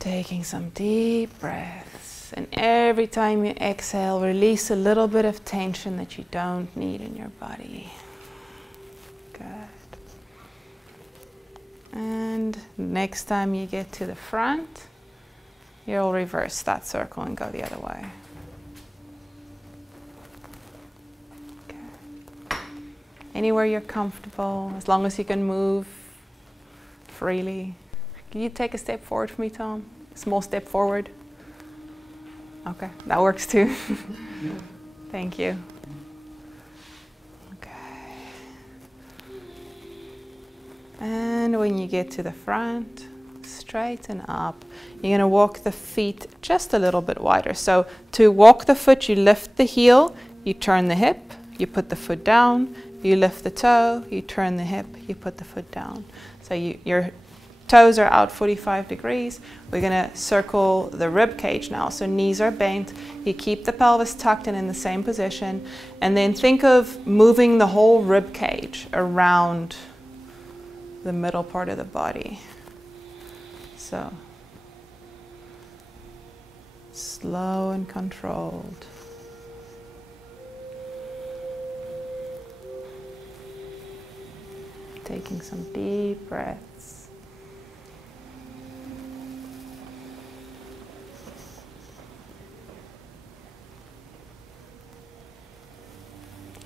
Taking some deep breaths, and every time you exhale, release a little bit of tension that you don't need in your body. Good. And next time you get to the front, you'll reverse that circle and go the other way. Okay. Anywhere you're comfortable, as long as you can move freely. Can you take a step forward for me, Tom? A small step forward. Okay, that works too. Thank you. Okay. And when you get to the front, straighten up. You're going to walk the feet just a little bit wider. So to walk the foot, you lift the heel, you turn the hip, you put the foot down, you lift the toe, you turn the hip, you put the foot down. So your toes are out 45 degrees. We're going to circle the rib cage now. So knees are bent. You keep the pelvis tucked in the same position. And then think of moving the whole rib cage around the middle part of the body. So slow and controlled. Taking some deep breaths.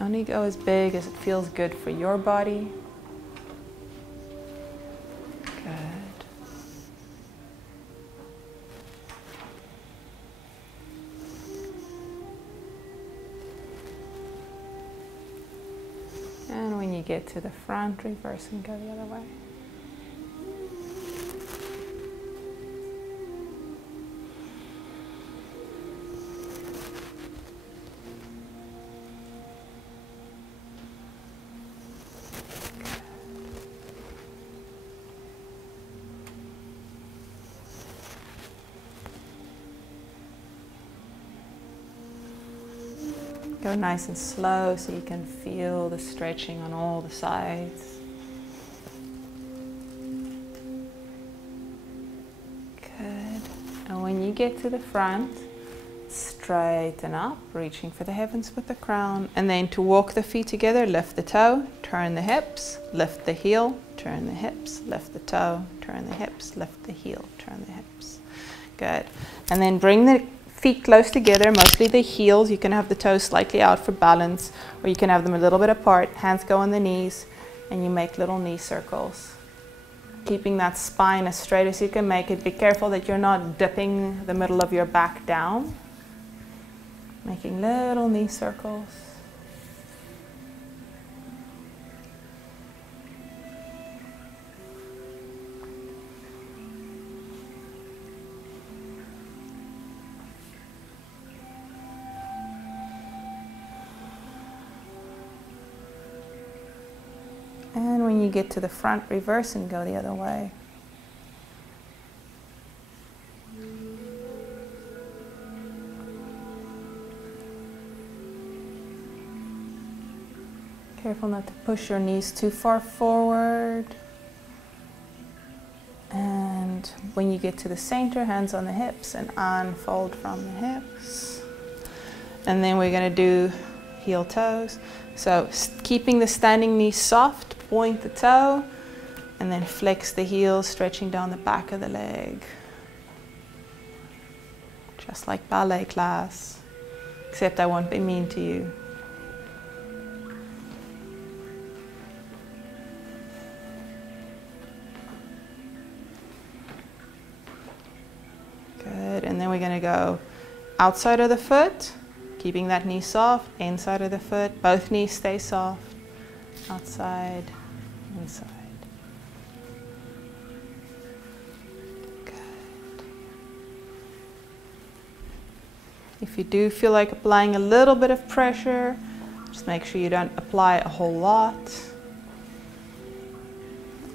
Only go as big as it feels good for your body. Good. And when you get to the front, reverse and go the other way. Go nice and slow so you can feel the stretching on all the sides. Good. And when you get to the front, straighten up, reaching for the heavens with the crown. And then to walk the feet together, lift the toe, turn the hips, lift the heel, turn the hips, lift the toe, turn the hips, lift the heel, turn the hips. Good. And then bring the feet close together, mostly the heels. You can have the toes slightly out for balance, or you can have them a little bit apart. Hands go on the knees, and you make little knee circles. Keeping that spine as straight as you can make it. Be careful that you're not dipping the middle of your back down. Making little knee circles. And when you get to the front, reverse and go the other way. Careful not to push your knees too far forward. And when you get to the center, hands on the hips and unfold from the hips. And then we're going to do heel toes. So keeping the standing knee soft, point the toe, and then flex the heel, stretching down the back of the leg. Just like ballet class, except I won't be mean to you. Good, and then we're going to go outside of the foot, keeping that knee soft, inside of the foot, both knees stay soft, outside, inside. Good. If you do feel like applying a little bit of pressure, just make sure you don't apply a whole lot.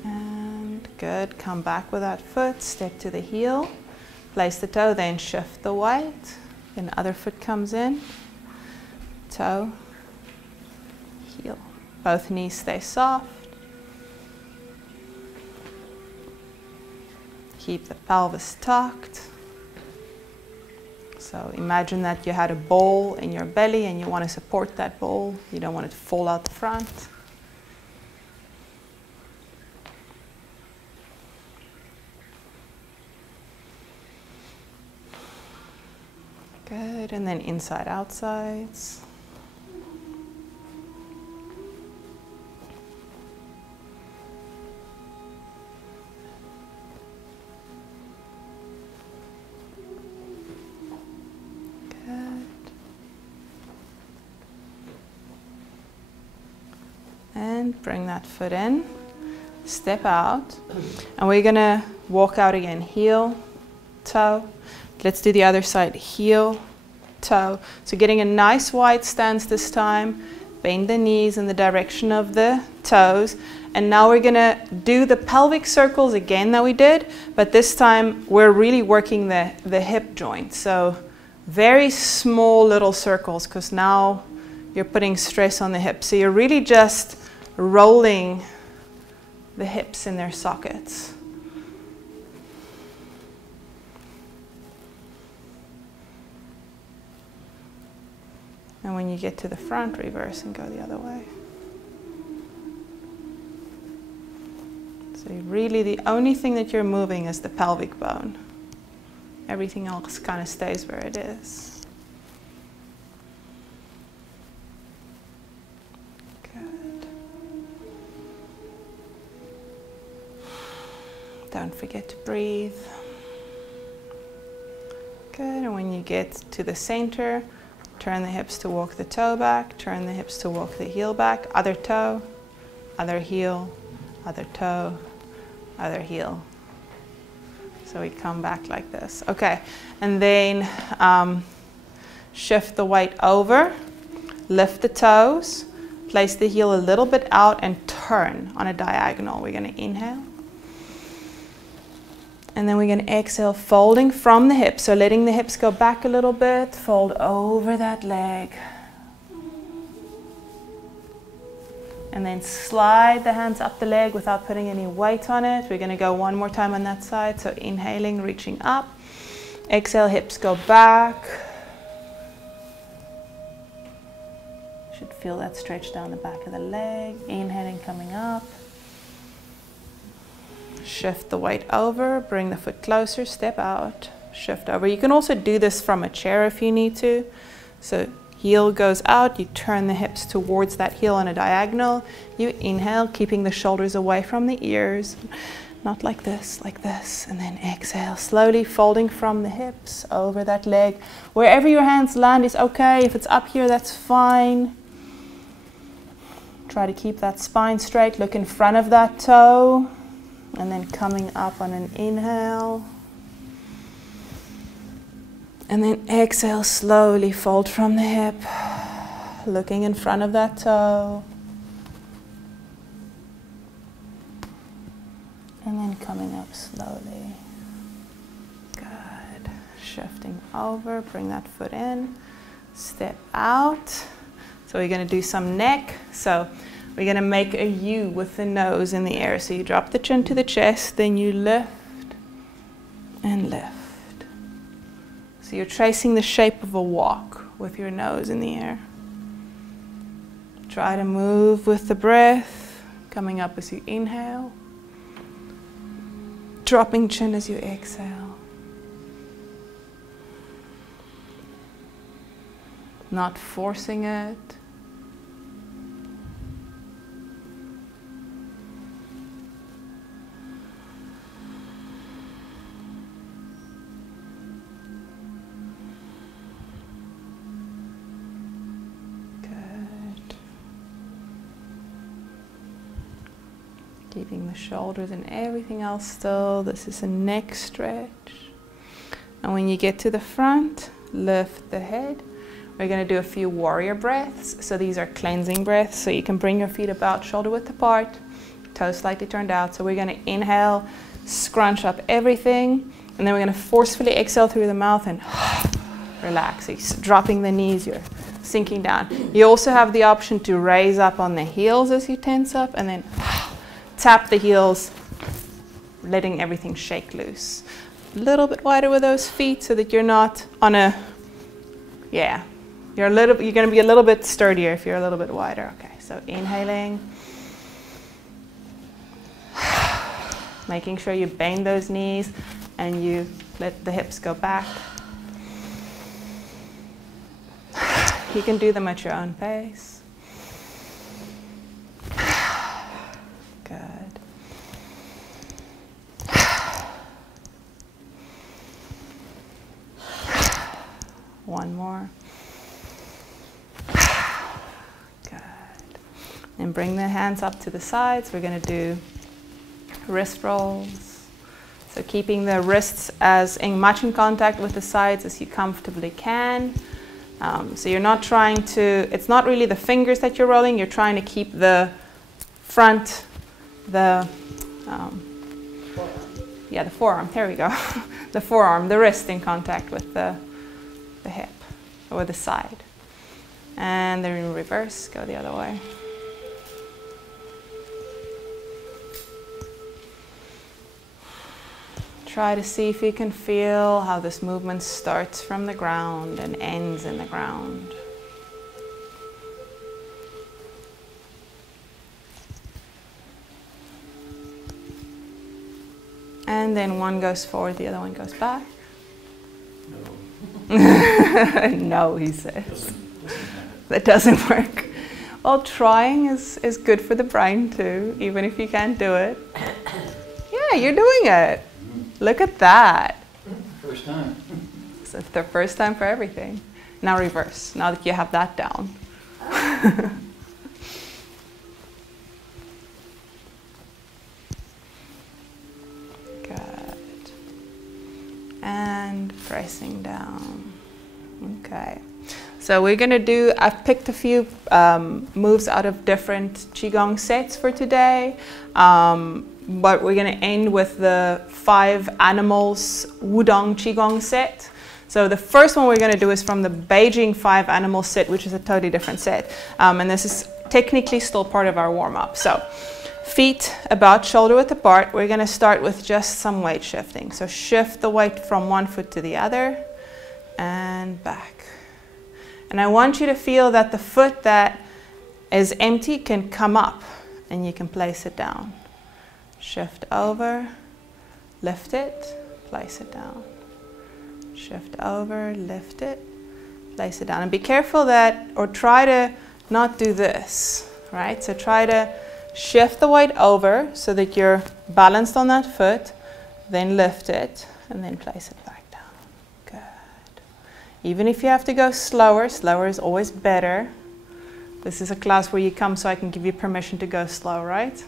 And good, come back with that foot, step to the heel, place the toe, then shift the weight, then the other foot comes in, toe, heel. Both knees stay soft. Keep the pelvis tucked. So imagine that you had a bowl in your belly and you want to support that bowl. You don't want it to fall out the front. Good, and then inside, outsides. Good. And bring that foot in, step out, and we're gonna walk out again, heel, toe. Let's do the other side, heel, toe. So getting a nice wide stance this time. Bend the knees in the direction of the toes. And now we're gonna do the pelvic circles again that we did, but this time we're really working the hip joint. So very small little circles, because now you're putting stress on the hips. So you're really just rolling the hips in their sockets. And when you get to the front, reverse and go the other way. So really the only thing that you're moving is the pelvic bone. Everything else kind of stays where it is. Good. Don't forget to breathe. Good, and when you get to the center, turn the hips to walk the toe back, turn the hips to walk the heel back, other toe, other heel, other toe, other heel. So we come back like this. Okay, and then shift the weight over, lift the toes, place the heel a little bit out and turn on a diagonal. We're gonna inhale. And then we're going to exhale, folding from the hips. So letting the hips go back a little bit, fold over that leg. And then slide the hands up the leg without putting any weight on it. We're going to go one more time on that side. So inhaling, reaching up. Exhale, hips go back. Should feel that stretch down the back of the leg. Inhaling, coming up. Shift the weight over, bring the foot closer, step out, shift over. You can also do this from a chair if you need to. So heel goes out, you turn the hips towards that heel on a diagonal. You inhale, keeping the shoulders away from the ears. Not like this, and then exhale, slowly folding from the hips over that leg. Wherever your hands land is okay. If it's up here, that's fine. Try to keep that spine straight, look in front of that toe. And then coming up on an inhale. And then exhale, slowly fold from the hip, looking in front of that toe. And then coming up slowly. Good. Shifting over, bring that foot in, step out. So we're going to do some neck. So we're going to make a U with the nose in the air. So you drop the chin to the chest, then you lift and lift. So you're tracing the shape of a walk with your nose in the air. Try to move with the breath, coming up as you inhale, dropping chin as you exhale. Not forcing it. Keeping the shoulders and everything else still. This is a neck stretch. And when you get to the front, lift the head. We're going to do a few warrior breaths. So these are cleansing breaths. So you can bring your feet about shoulder width apart, toes slightly turned out. So we're going to inhale, scrunch up everything. And then we're going to forcefully exhale through the mouth and relax. So you're dropping the knees, you're sinking down. You also have the option to raise up on the heels as you tense up and then tap the heels letting everything shake loose. A little bit wider with those feet so that you're not on a, yeah, you're going to be a little bit sturdier if you're a little bit wider. Okay, so inhaling. Making sure you bend those knees and you let the hips go back. You can do them at your own pace. Good. One more. Good. And bring the hands up to the sides. We're going to do wrist rolls. So keeping the wrists as much in contact with the sides as you comfortably can. So you're not trying to, it's not really the fingers that you're rolling, you're trying to keep the front, the forearm, there we go. The forearm, the wrist in contact with the hip or the side. And then in reverse, go the other way. Try to see if you can feel how this movement starts from the ground and ends in the ground. And then one goes forward, the other one goes back. No. No, he says. That doesn't work. Well, trying is good for the brain too, even if you can't do it. Yeah, you're doing it. Look at that. First time. So it's the first time for everything. Now reverse, now that you have that down. Good. And pressing down. Okay. So we're going to do, I've picked a few moves out of different Qigong sets for today. But we're going to end with the 5 Animals Wudong Qigong set. So the first one we're going to do is from the Beijing 5 Animals set, which is a totally different set. And this is technically still part of our warm-up. So feet about shoulder width apart. We're going to start with just some weight shifting. So shift the weight from one foot to the other and back. And I want you to feel that the foot that is empty can come up and you can place it down. Shift over, lift it, place it down. Shift over, lift it, place it down. And be careful that, or try to not do this, right? So try to shift the weight over so that you're balanced on that foot, then lift it, and then place it back down. Good. Even if you have to go slower, slower is always better. This is a class where you come so I can give you permission to go slow, right?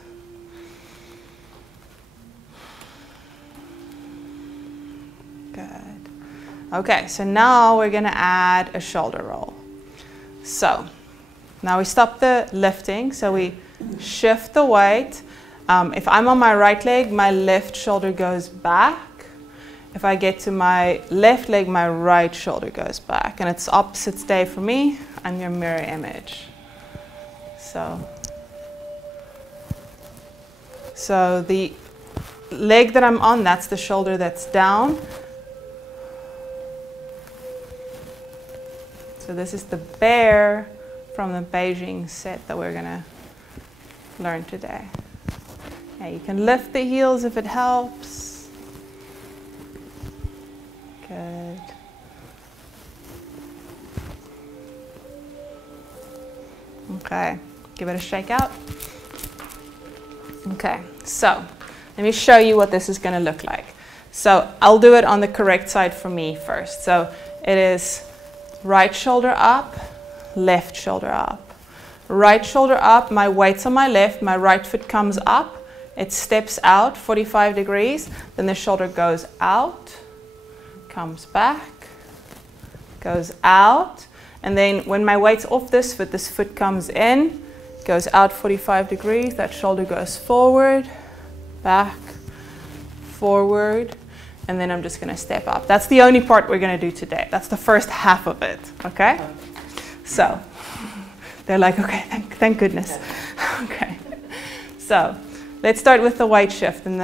Good. Okay, so now we're going to add a shoulder roll. So now we stop the lifting, so we shift the weight. If I'm on my right leg, my left shoulder goes back. If I get to my left leg, my right shoulder goes back. And it's opposite day for me. I'm your mirror image. So the leg that I'm on, that's the shoulder that's down. So this is the bear from the Beijing set that we're going to learn today. Yeah, you can lift the heels if it helps. Good. Okay, give it a shake out. Okay, so let me show you what this is going to look like. So I'll do it on the correct side for me first. So it is right shoulder up, left shoulder up. Right shoulder up, my weight's on my left, my right foot comes up, it steps out 45 degrees, then the shoulder goes out, comes back, goes out, and then when my weight's off this foot comes in, goes out 45 degrees, that shoulder goes forward, back, forward, and then I'm just going to step up. That's the only part we're going to do today. That's the first half of it, okay? So they're like, okay, thank goodness. Okay, so let's start with the weight shift. And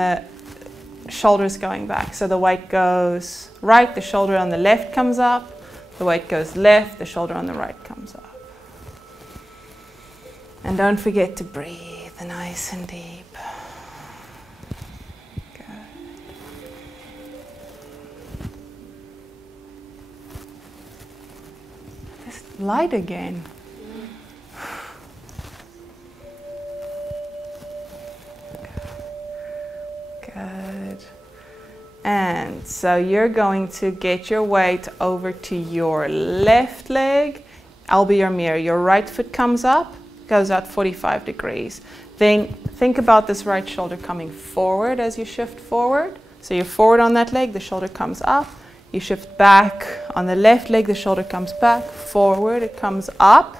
shoulders going back. So the weight goes right, the shoulder on the left comes up. The weight goes left, the shoulder on the right comes up. And don't forget to breathe nice and deep. Light again. Good. And so you're going to get your weight over to your left leg. I'll be your mirror. Your right foot comes up, goes out 45 degrees. Then think about this right shoulder coming forward as you shift forward. So you're forward on that leg, the shoulder comes up. You shift back on the left leg, the shoulder comes back, forward, it comes up.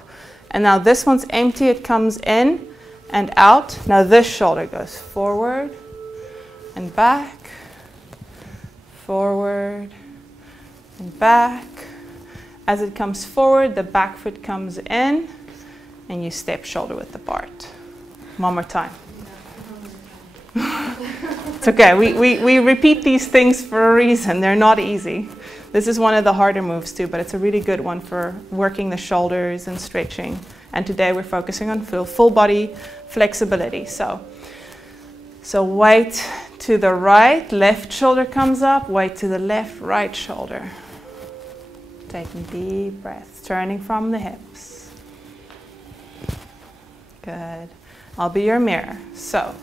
And now this one's empty, it comes in and out. Now this shoulder goes forward and back, forward and back. As it comes forward, the back foot comes in and you step shoulder width apart. One more time. It's okay, we repeat these things for a reason. They're not easy. This is one of the harder moves too, but it's a really good one for working the shoulders and stretching. And today we're focusing on full body flexibility. So weight to the right, left shoulder comes up, weight to the left, right shoulder. Taking deep breaths, turning from the hips. Good. I'll be your mirror. So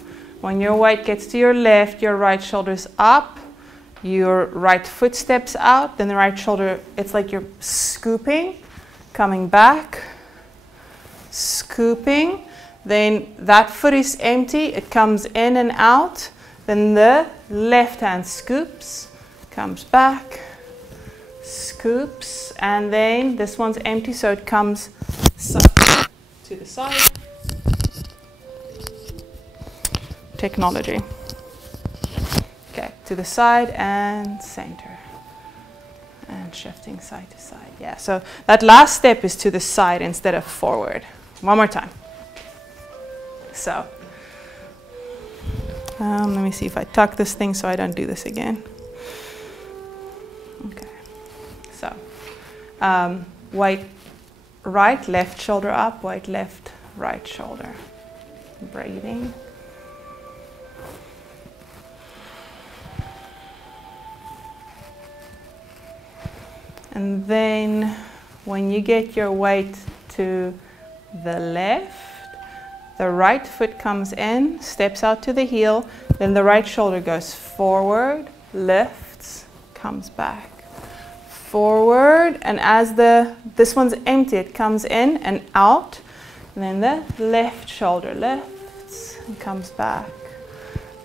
when your weight gets to your left, your right shoulder's up, your right foot steps out, then the right shoulder, it's like you're scooping, coming back, scooping, then that foot is empty, it comes in and out, then the left hand scoops, comes back, scoops, and then this one's empty, so it comes to the side. Technology. Okay, to the side and center. And shifting side to side. Yeah, so that last step is to the side instead of forward. One more time. So, let me see if I tuck this thing so I don't do this again. Okay, so weight right, left shoulder up, weight left, right shoulder. Breathing. And then when you get your weight to the left, the right foot comes in, steps out to the heel, then the right shoulder goes forward, lifts, comes back. Forward, and as this one's empty, it comes in and out, and then the left shoulder lifts and comes back,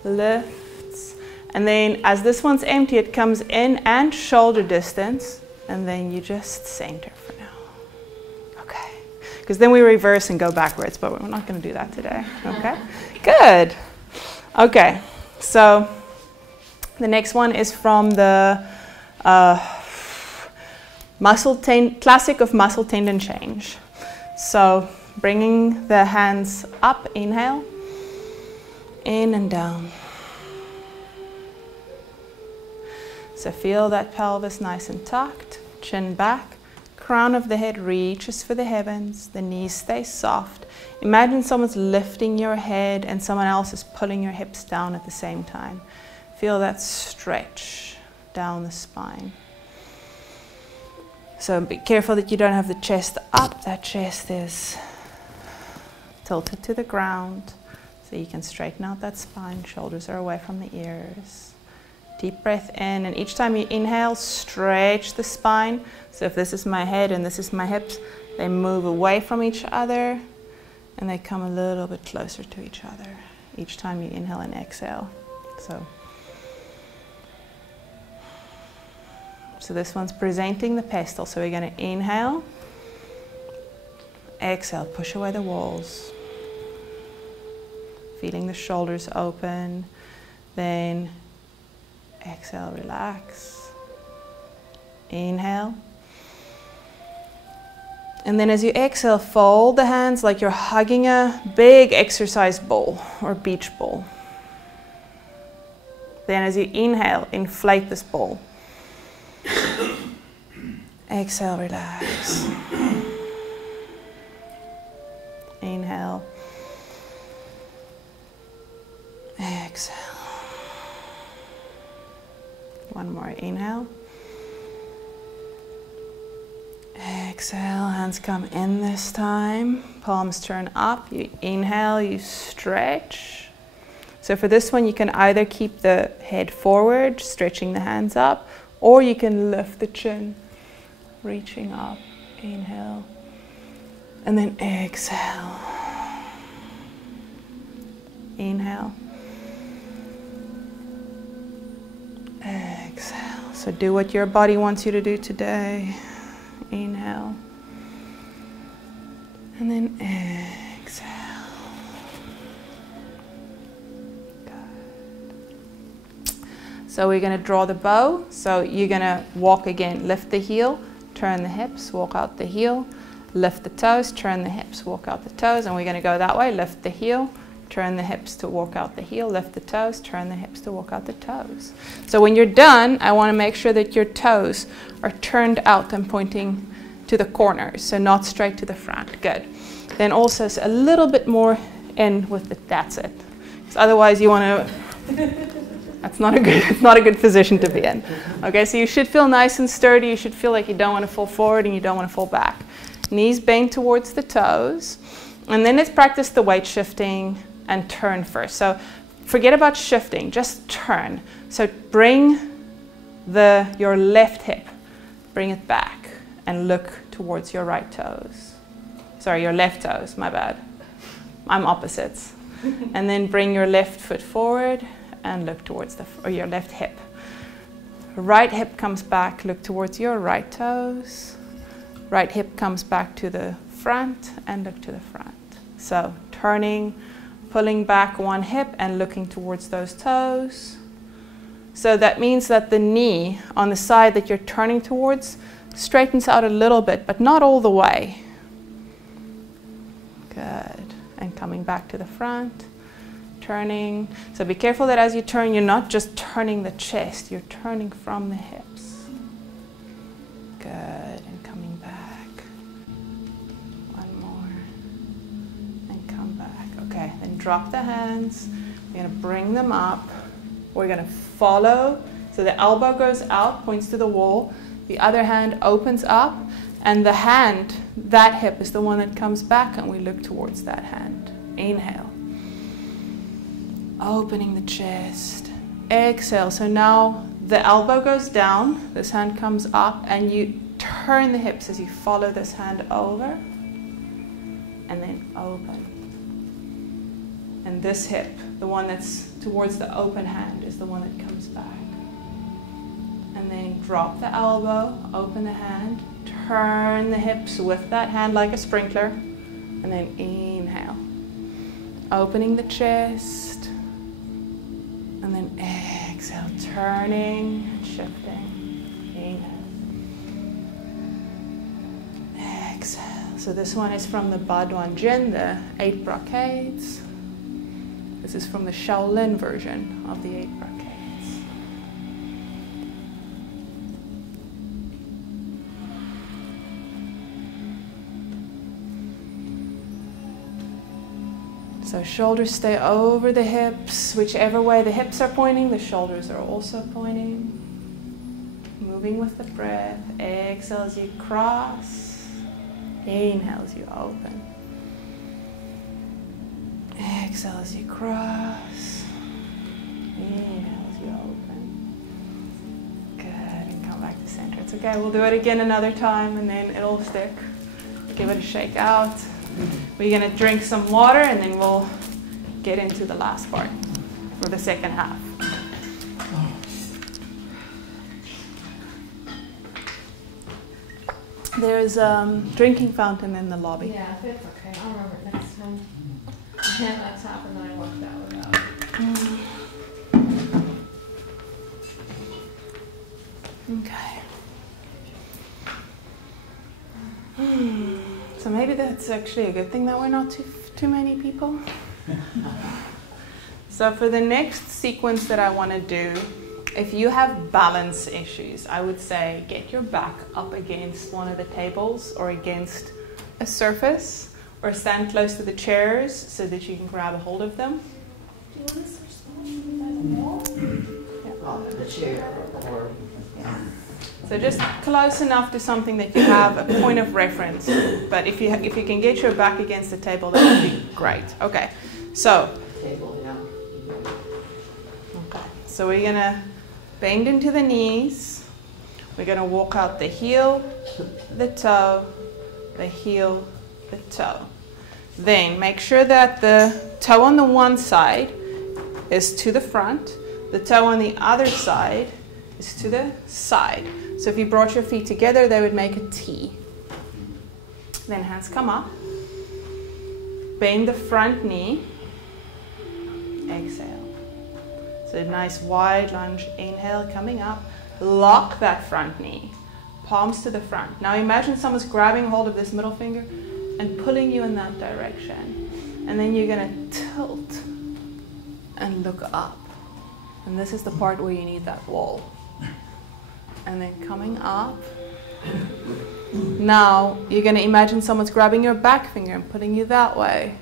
lifts, and then as this one's empty, it comes in and shoulder distance, and then you just center for now. Okay, because then we reverse and go backwards, but we're not going to do that today. Okay, good. Okay, so the next one is from the classic of muscle tendon change. So bringing the hands up, inhale, in and down. So feel that pelvis nice and tucked, chin back, crown of the head reaches for the heavens, the knees stay soft. Imagine someone's lifting your head and someone else is pulling your hips down at the same time. Feel that stretch down the spine. So be careful that you don't have the chest up, that chest is tilted to the ground. So you can straighten out that spine, shoulders are away from the ears. Deep breath in, and each time you inhale, stretch the spine. So if this is my head and this is my hips, they move away from each other and they come a little bit closer to each other each time you inhale and exhale. So this one's presenting the pestle. So we're going to inhale, exhale, push away the walls. Feeling the shoulders open, then exhale, relax. Inhale. And then as you exhale, fold the hands like you're hugging a big exercise ball or beach ball. Then as you inhale, inflate this ball. Exhale, relax. Inhale. Exhale. One more, inhale. Exhale, hands come in this time. Palms turn up. You inhale, you stretch. So for this one, you can either keep the head forward, stretching the hands up, or you can lift the chin, reaching up. Inhale. And then exhale. Inhale. Exhale. So do what your body wants you to do today. Inhale. And then exhale. Good. So we're going to draw the bow. So you're going to walk again. Lift the heel, turn the hips, walk out the heel. Lift the toes, turn the hips, walk out the toes. And we're going to go that way. Lift the heel, turn the hips to walk out the heel. Lift the toes, turn the hips to walk out the toes. So when you're done, I want to make sure that your toes are turned out and pointing to the corners, so not straight to the front. Good. Then also a little bit more in with the, that's it. Because otherwise you want to, it's not a good position to be in. Okay, so you should feel nice and sturdy. You should feel like you don't want to fall forward and you don't want to fall back. Knees bend towards the toes. And then let's practice the weight shifting and turn first. So forget about shifting, just turn. So bring your left hip, bring it back and look towards your right toes. Sorry, your left toes, my bad. I'm opposites. And then bring your left foot forward and look towards your left hip. Right hip comes back, look towards your right toes. Right hip comes back to the front and look to the front. So turning, pulling back one hip and looking towards those toes. So that means that the knee on the side that you're turning towards straightens out a little bit, but not all the way. Good. And coming back to the front, turning. So be careful that as you turn, you're not just turning the chest, you're turning from the hips. Good. And coming back. One more. And come back. Okay. Then drop the hands. We're going to bring them up. We're going to follow. So the elbow goes out, points to the wall. The other hand opens up. And the hand, that hip is the one that comes back, and we look towards that hand. Inhale. Opening the chest. Exhale. So now the elbow goes down, this hand comes up, and you turn the hips as you follow this hand over, and then open. And this hip, the one that's towards the open hand, is the one that comes back. And then drop the elbow, open the hand, turn the hips with that hand like a sprinkler, and then inhale. Opening the chest, and then exhale, turning and shifting. Inhale. Exhale. So this one is from the Baduan Jin, the 8 brocades. This is from the Shaolin version of the 8 brocades. So shoulders stay over the hips. Whichever way the hips are pointing, the shoulders are also pointing. Moving with the breath. Exhale as you cross. Inhale as you open. Exhale as you cross. Inhale as you open. Good. And come back to center. It's okay. We'll do it again another time, and then it'll stick. Give it a shake out. We're going to drink some water, and then we'll get into the last part for the second half. There's a drinking fountain in the lobby. Yeah, it's okay. I'll remember it next time. I had that top and then I walked that one out. Okay. So maybe that's actually a good thing that we're not too many people. So for the next sequence that I want to do, if you have balance issues, I would say get your back up against one of the tables or against a surface, or stand close to the chairs so that you can grab a hold of them. Do you want to switch the wall? The chair or Yeah. So just close enough to something that you have a point of reference. But if you can get your back against the table, that would be great. Okay. So. table, yeah. Okay. So we're gonna bend into the knees. We're gonna walk out the heel, the toe, the heel, the toe. Then make sure that the toe on the one side is to the front. The toe on the other side is to the side. So if you brought your feet together, they would make a T. Then hands come up. Bend the front knee. Exhale. So a nice wide lunge. Inhale, coming up. Lock that front knee. Palms to the front. Now imagine someone's grabbing hold of this middle finger and pulling you in that direction. And then you're going to tilt and look up. And this is the part where you need that wall. And then coming up. Now you're going to imagine someone's grabbing your back finger and pulling you that way.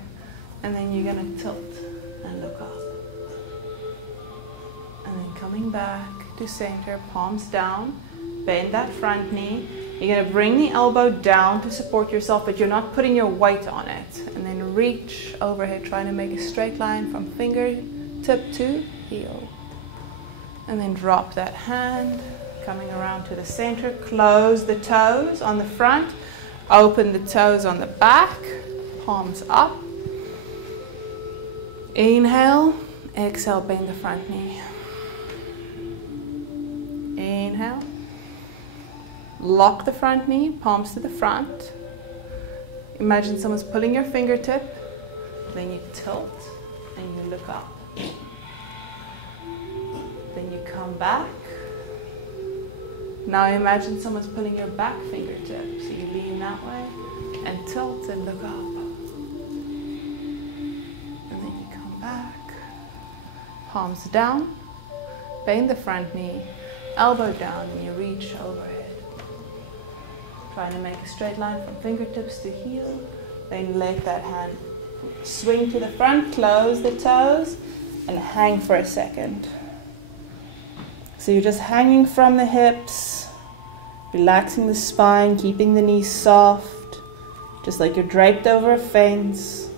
And then you're going to tilt and look up. And then coming back to center, palms down. Bend that front knee. You're going to bring the elbow down to support yourself, but you're not putting your weight on it. And then reach overhead, trying to make a straight line from fingertip to heel. And then drop that hand, coming around to the center. Close the toes on the front. Open the toes on the back. Palms up. Inhale. Exhale, bend the front knee. Inhale. Lock the front knee, palms to the front. Imagine someone's pulling your fingertip. Then you tilt and you look up. Then you come back. Now imagine someone's pulling your back fingertip. So you lean that way and tilt and look up. And then you come back. Palms down. Bend the front knee. Elbow down and you reach overhead. Trying to make a straight line from fingertips to heel. Then let that hand swing to the front, close the toes, and hang for a second. So you're just hanging from the hips, relaxing the spine, keeping the knees soft, just like you're draped over a fence.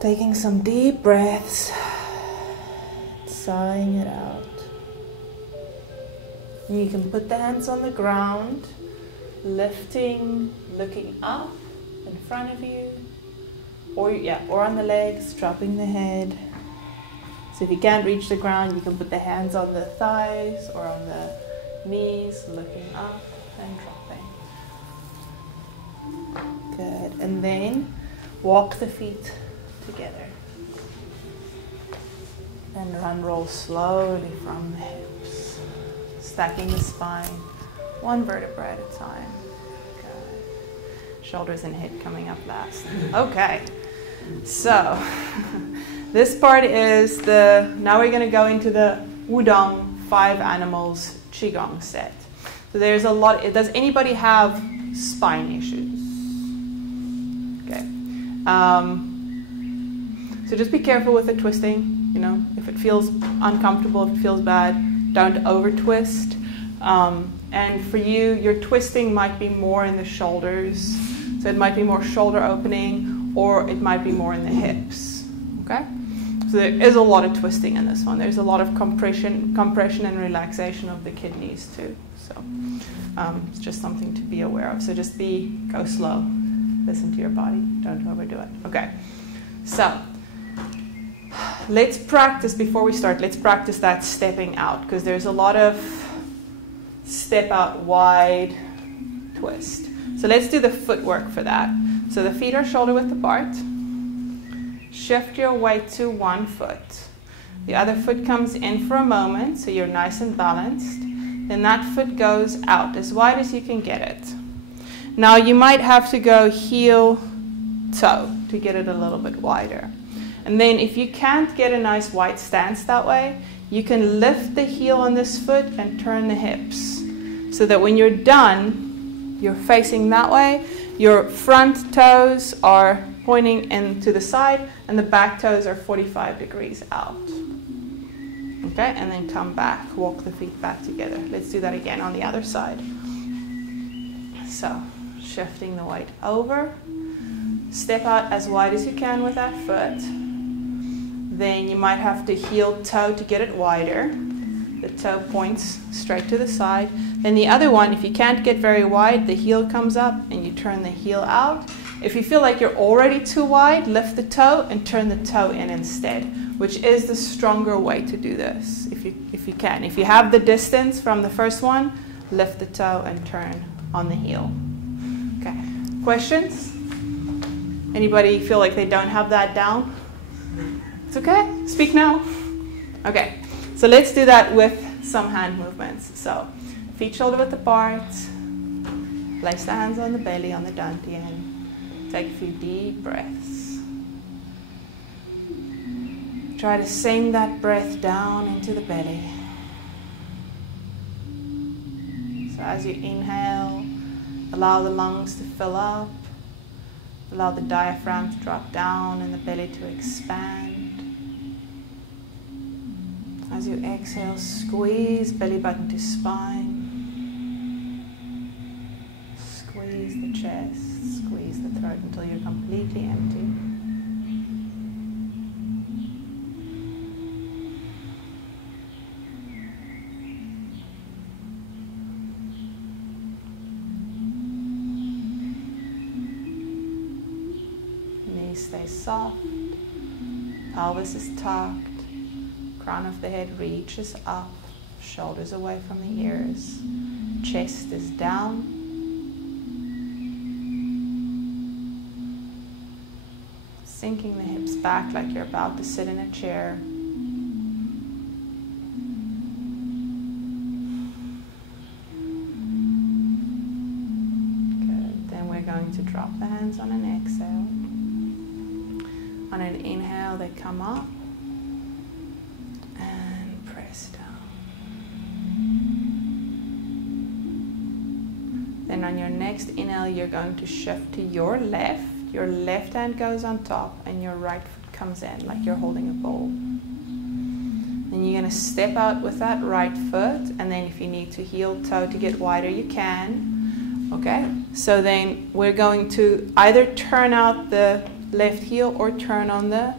Taking some deep breaths, sighing it out. You can put the hands on the ground, lifting, looking up in front of you, or on the legs, dropping the head. So if you can't reach the ground, you can put the hands on the thighs or on the knees, looking up and dropping. Good. And then walk the feet together. And unroll slowly from the hips. Stacking the spine, one vertebra at a time. Good. Shoulders and head coming up last. Okay, so this part is now we're going to go into the Wudong 5 Animals Qigong set. So there's a lot. Does anybody have spine issues? Okay. So just be careful with the twisting. You know, if it feels uncomfortable, if it feels bad, don't over twist. And for you, your twisting might be more in the shoulders. So it might be more shoulder opening, or it might be more in the hips. Okay? So there is a lot of twisting in this one. There's a lot of compression and relaxation of the kidneys too. So it's just something to be aware of. So just go slow. Listen to your body. Don't overdo it. Okay. So let's practice, before we start, let's practice that stepping out, because there's a lot of step out wide twist. So let's do the footwork for that. So the feet are shoulder width apart. Shift your weight to one foot. The other foot comes in for a moment, so you're nice and balanced. Then that foot goes out as wide as you can get it. Now you might have to go heel toe to get it a little bit wider. And then if you can't get a nice wide stance that way, you can lift the heel on this foot and turn the hips so that when you're done, you're facing that way. Your front toes are pointing into the side and the back toes are 45 degrees out. Okay, and then come back, walk the feet back together. Let's do that again on the other side. So, shifting the weight over. Step out as wide as you can with that foot. Then you might have to heel toe to get it wider. The toe points straight to the side. Then the other one, if you can't get very wide, the heel comes up and you turn the heel out. If you feel like you're already too wide, lift the toe and turn the toe in instead, which is the stronger way to do this, if you can. If you have the distance from the first one, lift the toe and turn on the heel. Okay, questions? Anybody feel like they don't have that down? It's okay, speak now. Okay, so let's do that with some hand movements. So, feet shoulder width apart, place the hands on the belly, on the dantian. Take a few deep breaths. Try to sink that breath down into the belly. So as you inhale, allow the lungs to fill up. Allow the diaphragm to drop down and the belly to expand. As you exhale, squeeze belly button to spine. Squeeze the chest, squeeze the throat until you're completely empty. Knees stay soft, pelvis is tucked, crown of the head reaches up, shoulders away from the ears, chest is down. Sinking the hips back like you're about to sit in a chair. Good. Then we're going to drop the hands on an exhale. On an inhale, they come up and press down. Then on your next inhale, you're going to shift to your left. Your left hand goes on top and your right foot comes in like you're holding a bowl. Then you're going to step out with that right foot, and then if you need to heel toe to get wider, you can. Okay? So then we're going to either turn out the left heel or turn on the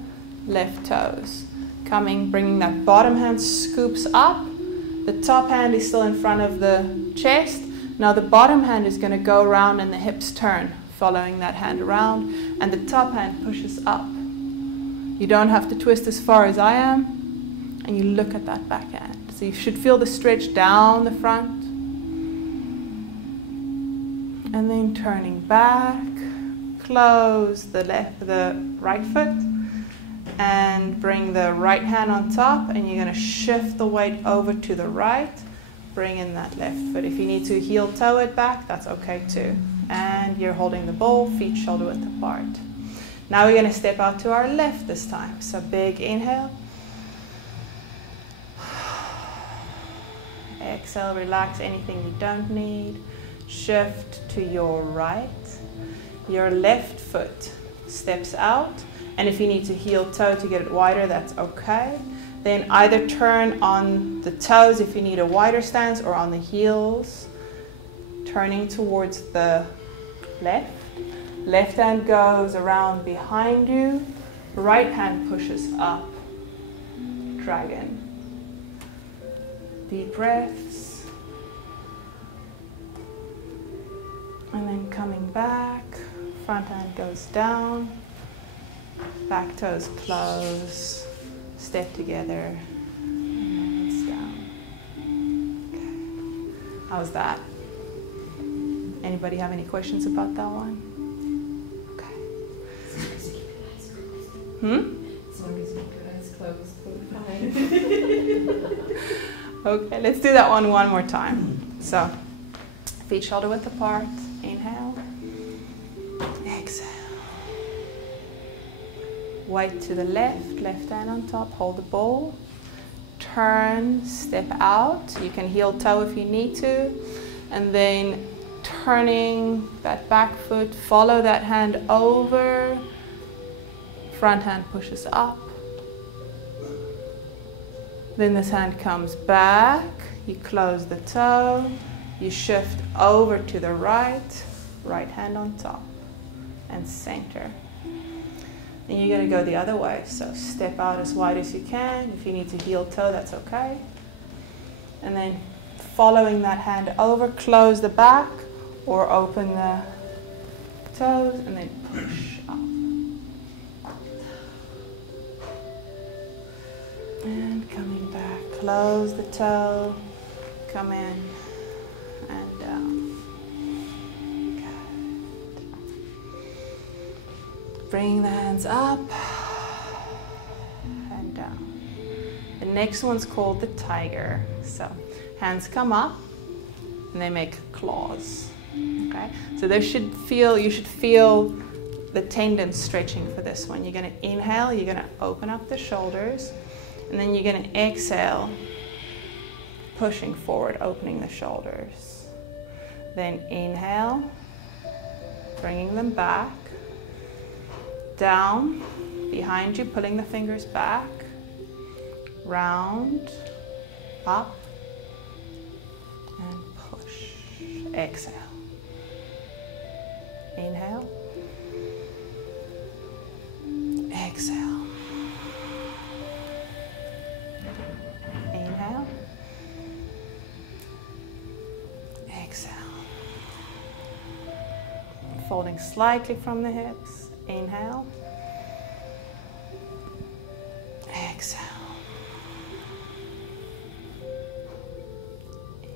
left toes. Bringing that bottom hand scoops up. The top hand is still in front of the chest. Now the bottom hand is going to go around and the hips turn, following that hand around, and the top hand pushes up. You don't have to twist as far as I am, and you look at that back hand. So you should feel the stretch down the front. And then turning back, close the right foot, and bring the right hand on top, and you're going to shift the weight over to the right, bring in that left foot. If you need to heel toe it back, that's okay too. And you're holding the bowl, feet shoulder width apart. Now we're going to step out to our left this time. So big inhale. Exhale, relax anything you don't need. Shift to your right. Your left foot steps out. And if you need to heel toe to get it wider, that's okay. Then either turn on the toes if you need a wider stance, or on the heels. Turning towards the left. Left hand goes around behind you. Right hand pushes up. Dragon. Deep breaths. And then coming back. Front hand goes down. Back toes close. Step together. And hands down. Okay. How's that? Anybody have any questions about that one? Okay. As long as you keep your eyes closed, fine. Okay, let's do that one more time. So, feet shoulder width apart. Inhale. Exhale. weight to the left hand on top, hold the ball, turn, step out. You can heel toe if you need to, and then turning that back foot, follow that hand over, front hand pushes up. Then this hand comes back, you close the toe, you shift over to the right, right hand on top, and center. And you're going to go the other way, so step out as wide as you can. If you need to heel toe, that's okay. And then following that hand over, close the back or open the toes, and then push up. And coming back, close the toe, come in and down. Good. Bring the hands up and down. The next one's called the tiger. So hands come up and they make claws. Okay? So you should feel the tendons stretching for this one. You're going to inhale, you're going to open up the shoulders. And then you're going to exhale, pushing forward, opening the shoulders. Then inhale, bringing them back, down, behind you, pulling the fingers back, round, up, and push. Exhale. Inhale. Exhale. Inhale. Exhale. Folding slightly from the hips. Inhale. Exhale.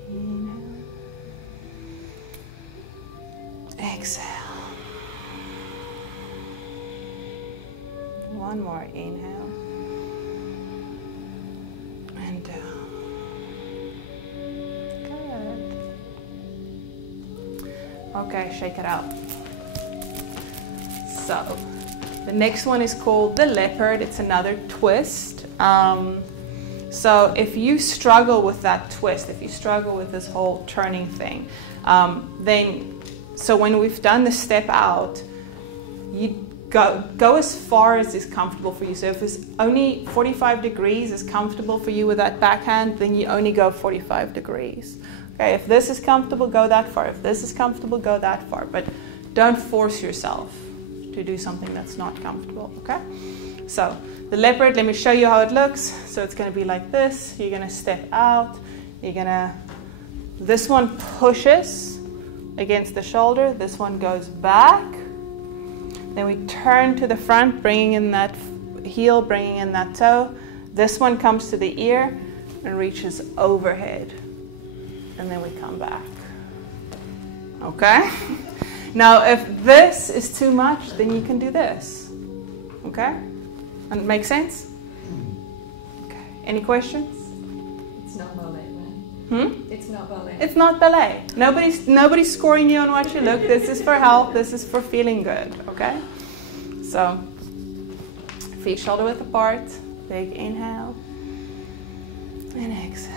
Inhale. Exhale. One more. Inhale. And down. Good. Okay, shake it out. So, the next one is called the leopard. It's another twist. So if you struggle with that twist, if you struggle with this whole turning thing, so when we've done the step out, you go as far as is comfortable for you. So if it's only 45 degrees is comfortable for you with that backhand, then you only go 45 degrees. Okay, if this is comfortable, go that far. If this is comfortable, go that far. But don't force yourself to do something that's not comfortable, okay? So the leopard, let me show you how it looks. So it's going to be like this. You're going to step out. This one pushes against the shoulder. This one goes back. Then we turn to the front, bringing in that heel, bringing in that toe. This one comes to the ear and reaches overhead. And then we come back. Okay? Now, if this is too much, then you can do this. Okay? And make sense? Okay. Any questions? It's not ballet, man. It's not ballet. It's not ballet. Nobody's scoring you on what you look. This is for health. This is for feeling good. Okay? So, feet shoulder width apart. Big inhale. And exhale.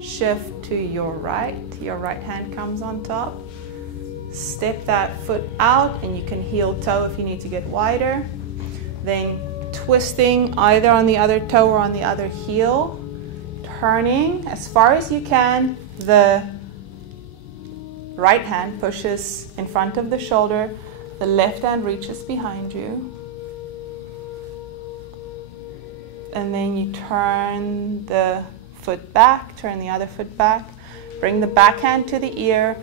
Shift to your right. Your right hand comes on top. Step that foot out, and you can heel toe if you need to get wider. Then twisting either on the other toe or on the other heel. Turning as far as you can. The right hand pushes in front of the shoulder. The left hand reaches behind you. And then you turn the foot back, turn the other foot back. Bring the back hand to the ear.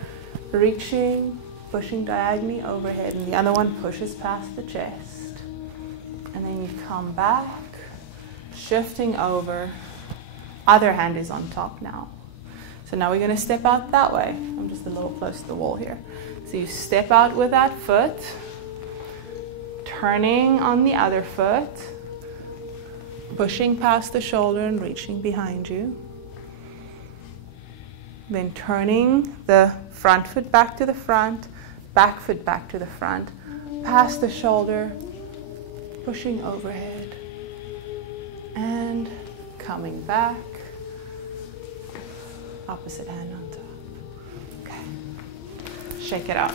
Reaching, pushing diagonally overhead, and the other one pushes past the chest. And then you come back, shifting over. Other hand is on top now. So now we're going to step out that way. I'm just a little close to the wall here. So you step out with that foot, turning on the other foot, pushing past the shoulder and reaching behind you. Then turning the front foot back to the front, back foot back to the front, past the shoulder, pushing overhead, and coming back. Opposite hand on top. Okay. Shake it out.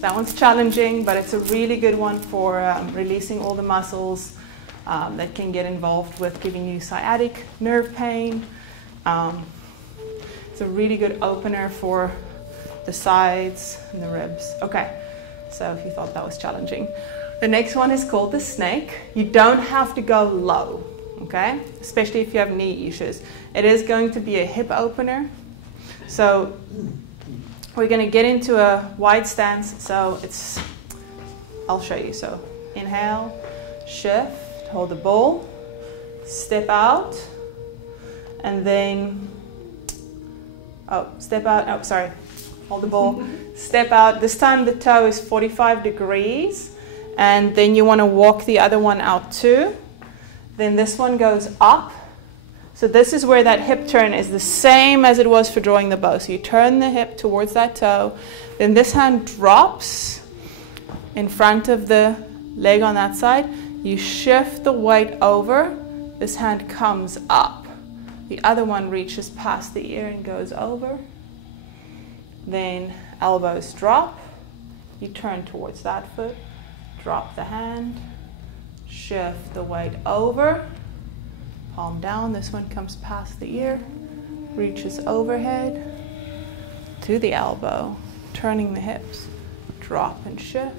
That one's challenging, but it's a really good one for releasing all the muscles that can get involved with giving you sciatic nerve pain. It's a really good opener for the sides and the ribs. Okay, so if you thought that was challenging. The next one is called the snake. You don't have to go low, okay? Especially if you have knee issues. It is going to be a hip opener. So we're going to get into a wide stance. So I'll show you. So inhale, shift, hold the ball, step out, and then, step out, sorry, hold the ball, step out. This time the toe is 45 degrees, and then you want to walk the other one out too. Then this one goes up. So this is where that hip turn is the same as it was for drawing the bow. So you turn the hip towards that toe. Then this hand drops in front of the leg on that side. You shift the weight over. This hand comes up. The other one reaches past the ear and goes over. Then elbows drop. You turn towards that foot. Drop the hand. Shift the weight over. Palm down, this one comes past the ear, reaches overhead to the elbow, turning the hips, drop and shift.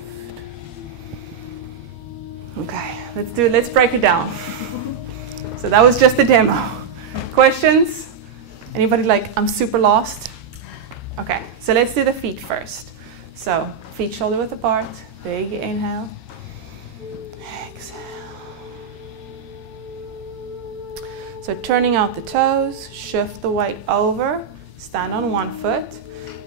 Okay, let's break it down. So that was just a demo. Questions? Anybody like, I'm super lost? Okay, so let's do the feet first. So feet shoulder width apart, big inhale, exhale. So turning out the toes, shift the weight over, stand on one foot.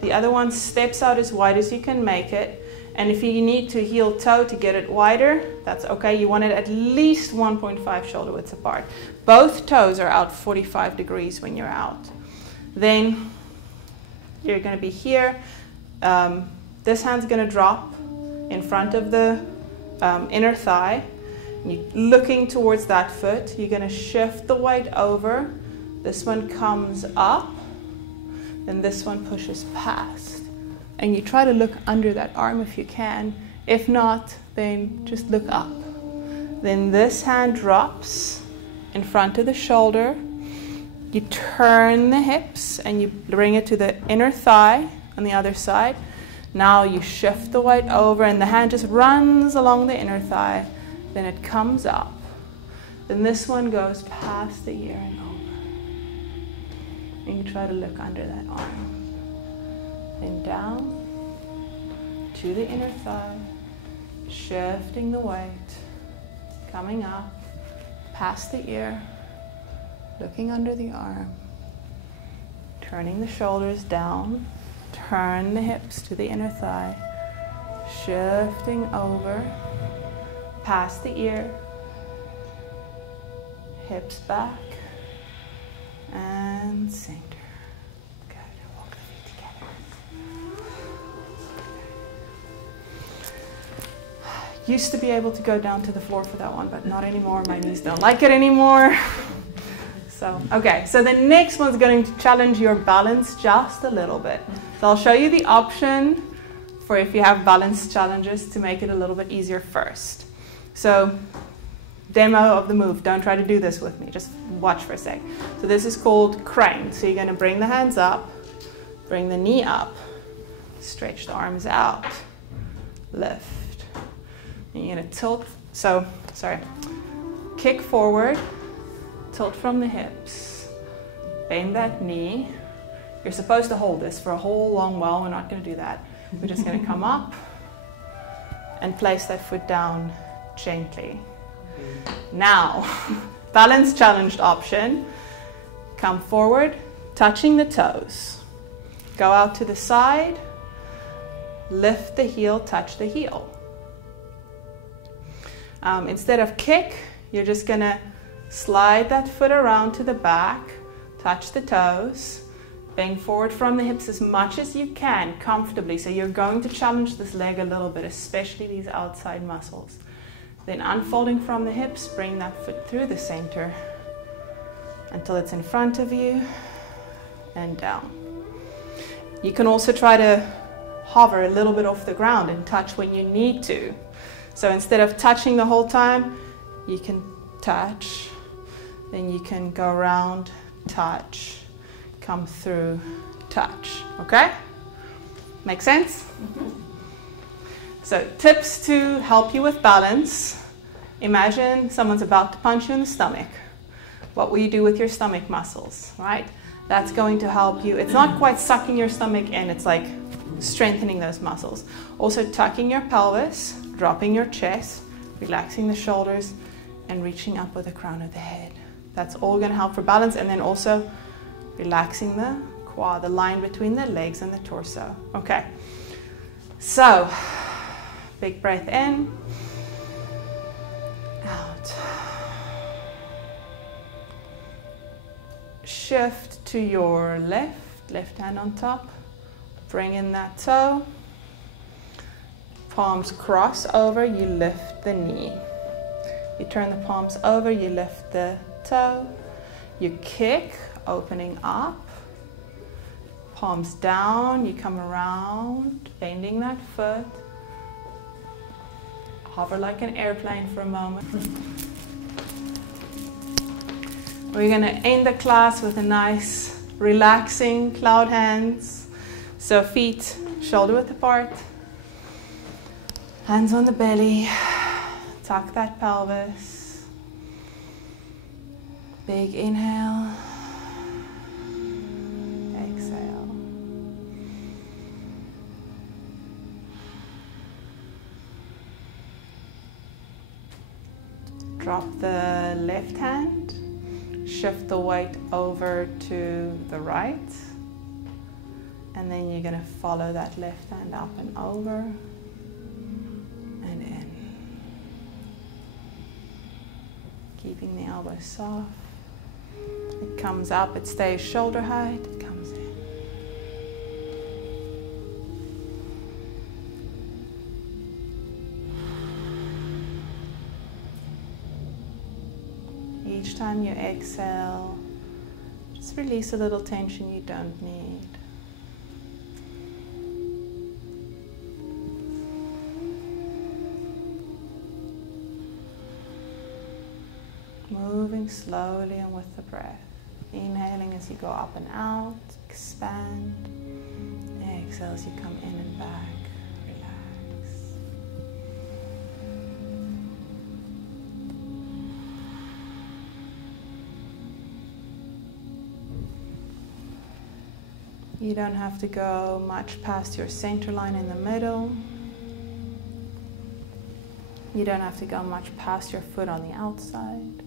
The other one steps out as wide as you can make it. And if you need to heel toe to get it wider, that's okay. You want it at least 1.5 shoulder widths apart. Both toes are out 45 degrees when you're out. Then you're going to be here. This hand's going to drop in front of the inner thigh. You're looking towards that foot. You're going to shift the weight over. This one comes up. Then this one pushes past. And you try to look under that arm if you can. If not, then just look up. Then this hand drops in front of the shoulder. You turn the hips and you bring it to the inner thigh on the other side. Now you shift the weight over and the hand just runs along the inner thigh. Then it comes up. Then this one goes past the ear and over. And you try to look under that arm. Then down to the inner thigh, shifting the weight, coming up, past the ear, looking under the arm, turning the shoulders down, turn the hips to the inner thigh, shifting over, past the ear, hips back, and center. Good. Walk the feet together. Used to be able to go down to the floor for that one, but not anymore. My knees don't like it anymore. So, okay. So the next one's going to challenge your balance just a little bit. So I'll show you the option for if you have balance challenges to make it a little bit easier first. So, demo of the move. Don't try to do this with me. Just watch for a sec. So this is called crane. So you're going to bring the hands up, bring the knee up, stretch the arms out, lift. And you're going to tilt. So, kick forward, tilt from the hips, bend that knee. You're supposed to hold this for a whole long while. We're not going to do that. We're just going to come up and place that foot down gently. Now, balance challenged option. Come forward, touching the toes. Go out to the side, lift the heel, touch the heel. Instead of kick, you're just gonna slide that foot around to the back, touch the toes, Bang forward from the hips as much as you can, comfortably. So you're going to challenge this leg a little bit, especially these outside muscles. Then unfolding from the hips, bring that foot through the center until it's in front of you and down. You can also try to hover a little bit off the ground and touch when you need to. So instead of touching the whole time, you can touch, then you can go around, touch, come through, touch. Okay? Make sense? So tips to help you with balance. Imagine someone's about to punch you in the stomach. What will you do with your stomach muscles, right? That's going to help you. It's not quite sucking your stomach in, it's like strengthening those muscles. Also tucking your pelvis, dropping your chest, relaxing the shoulders, and reaching up with the crown of the head. That's all going to help for balance. And then also relaxing the quad, the line between the legs and the torso. Okay, so big breath in, out. Shift to your left hand on top. Bring in that toe. Palms cross over, you lift the knee. You turn the palms over, you lift the toe. You kick, opening up. Palms down, you come around, bending that foot. Hover like an airplane for a moment. We're going to end the class with a nice, relaxing cloud hands. So feet shoulder width apart. Hands on the belly. Tuck that pelvis. Big inhale. Exhale. Drop the left hand. Shift the weight over to the right. And then you're going to follow that left hand up and over and in. Keeping the elbow soft. It comes up, it stays shoulder height, it comes in. Each time you exhale, just release a little tension you don't need. Moving slowly and with the breath. Inhaling as you go up and out, expand. Exhale as you come in and back, relax. You don't have to go much past your center line in the middle. You don't have to go much past your foot on the outside.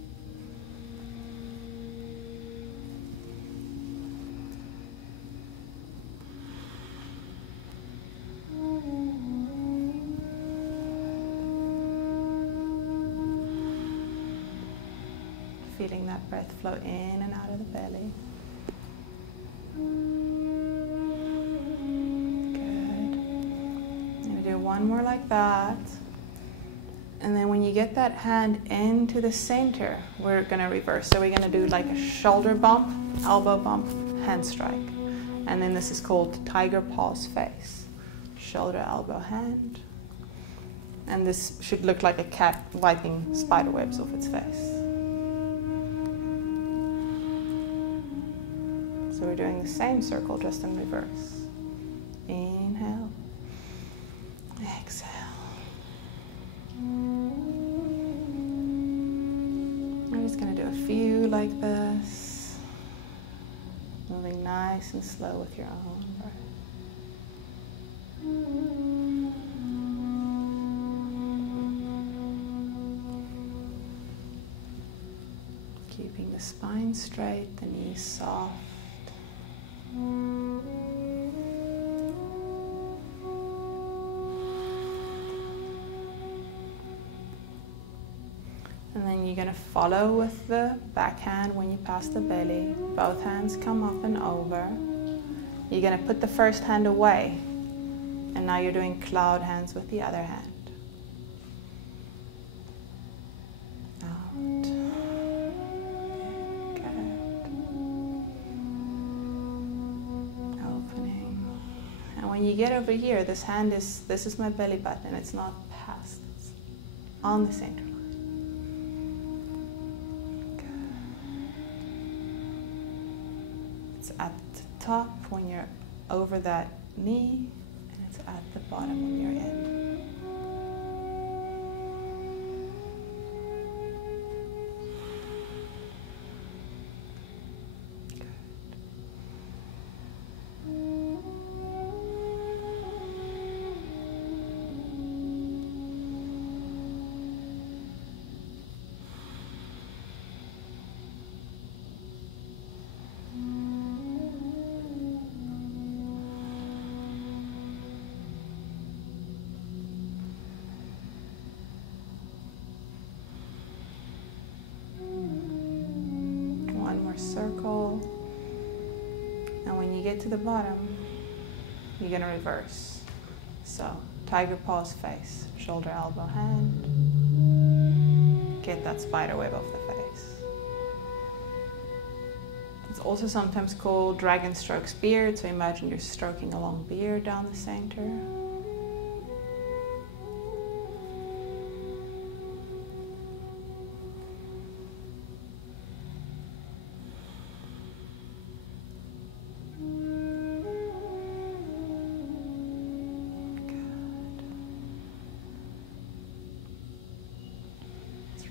Feeling that breath flow in and out of the belly. Good. And we do one more like that. And then when you get that hand into the center, we're going to reverse. So we're going to do like a shoulder bump, elbow bump, hand strike. And then this is called tiger paw's face. Shoulder, elbow, hand. And this should look like a cat wiping spider webs off its face. So we're doing the same circle, just in reverse. Inhale. Exhale. I'm just going to do a few like this. Moving nice and slow with your own breath. Keeping the spine straight, the knees soft. And then you're going to follow with the back hand when you pass the belly. Both hands come up and over. You're going to put the first hand away, and now you're doing cloud hands with the other hand. Out. Good. Opening. And when you get over here, this is my belly button, and it's not past, it's on the center line. It's at the top when you're over that knee, and it's at the bottom when you're in. Circle, and when you get to the bottom, you're going to reverse. So tiger pose face, shoulder, elbow, hand. Get that spider web off the face. It's also sometimes called dragon strokes beard, so imagine you're stroking a long beard down the center.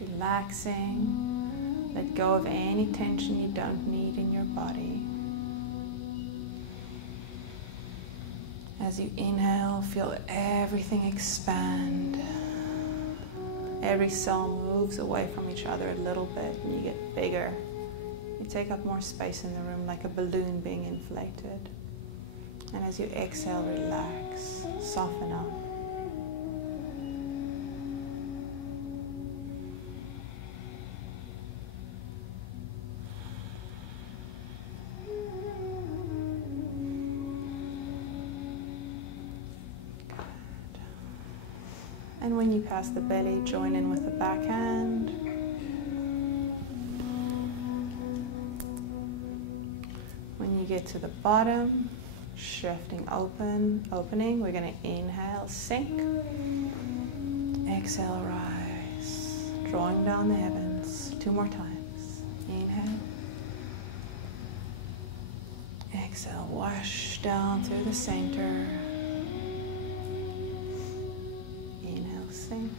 Relaxing, let go of any tension you don't need in your body. As you inhale, feel everything expand. Every cell moves away from each other a little bit, and you get bigger. You take up more space in the room, like a balloon being inflated. And as you exhale, relax, soften up. And when you pass the belly, join in with the back hand. When you get to the bottom, shifting opening, we're going to inhale, sink. Exhale, rise. Drawing down the heavens. 2 more times. Inhale. Exhale, wash down through the center. Sink.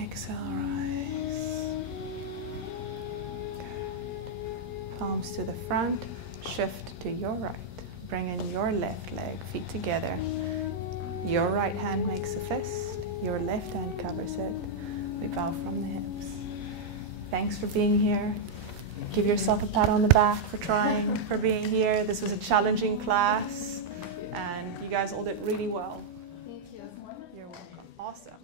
Exhale, rise. Good. Palms to the front, shift to your right. Bring in your left leg, feet together. Your right hand makes a fist, your left hand covers it. We bow from the hips. Thanks for being here. Give yourself a pat on the back for trying, for being here. This was a challenging class, and you guys all did really well. Thank you. You're welcome. Awesome.